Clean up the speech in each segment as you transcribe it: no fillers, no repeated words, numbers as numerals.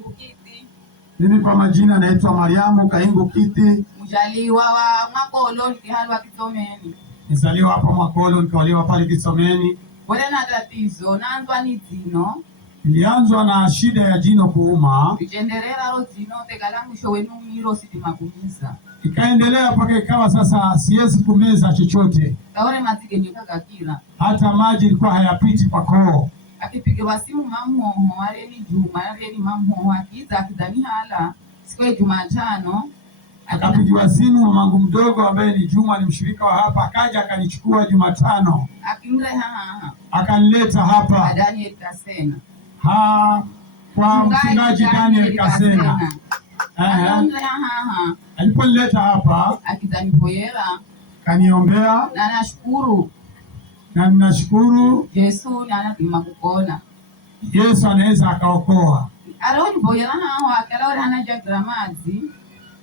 Kaingu Kiti. Mimi kwa majina naitwa Mariamu Kaingu Kiti. Mjaliwa wa Makolo Kihalwa Kisomeni. Nizaliwa hapa Makolo nikawaliwa pale Kisomeni. Wale na tatizo naanzwa ni jino. Nilianzwa na shida ya jino kuuma. Vijenderera ro jino tegala mwisho wenu miro sitima kumisa. Ikaendelea mpaka ikawa sasa siwezi kumeza chochote. Kaone mazige nyuka kila. Hata maji ilikuwa hayapiti kwa koo. Akipigiwa simu mamu wale ni Juma, wale ni mamu akiza akidhani hala. Siku ya Jumatano akapigiwa simu mamangu mdogo ambaye ni Juma, ni mshirika wa hapa, akaja akanichukua Jumatano. Akanileta hapa. Daniel Kasena. Kwa mchungaji Daniel Kasena. Aliponileta hapa akitanipoyera kaniombea na nashukuru. Na ninashukuru Yesu anapima kuona. Yesu anaweza akaokoa. Alonipoyera akalaora anajagira maji.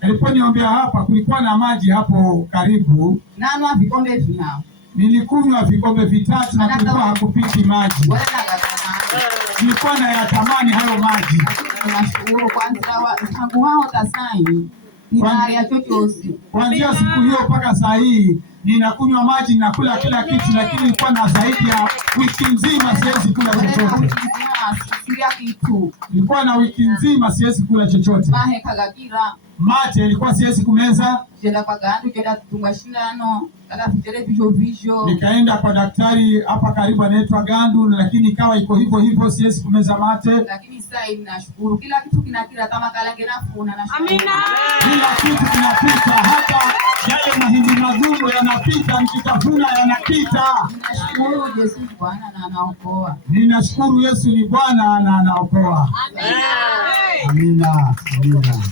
Aliponiombea hapa kulikuwa na maji hapo karibu. Nanwa vikombe vinao. Nilikunywa vikombe vitatu na kulikuwa hakupiti maji. Nilikuwa na yatamani hayo maji. Nashukuru kwanza tangu wao tasai. Kuanzia siku hiyo mpaka saa hii ninakunywa maji, nakula kila kitu, lakini nilikuwa na zaidi ya wiki nzima siwezi kula chochote. Nilikuwa na wiki nzima siwezi kula chochote. Mate ilikuwa siwezi kumeza. Nikaenda kwa daktari hapa karibu anaitwa Gandu, lakini ikawa iko hivyo hivyo, siwezi kumeza mate. Lakini sasa ninashukuru kila kitu kinakira kama kalange nafuna na amina. Kila kitu kinapita, hata yale mahindi magumu yanapita, nikitafuna yanapita. Ninashukuru Yesu ni Bwana na anaokoa. Ninashukuru Yesu ni Bwana na anaokoa. Amina. Amina. Amina.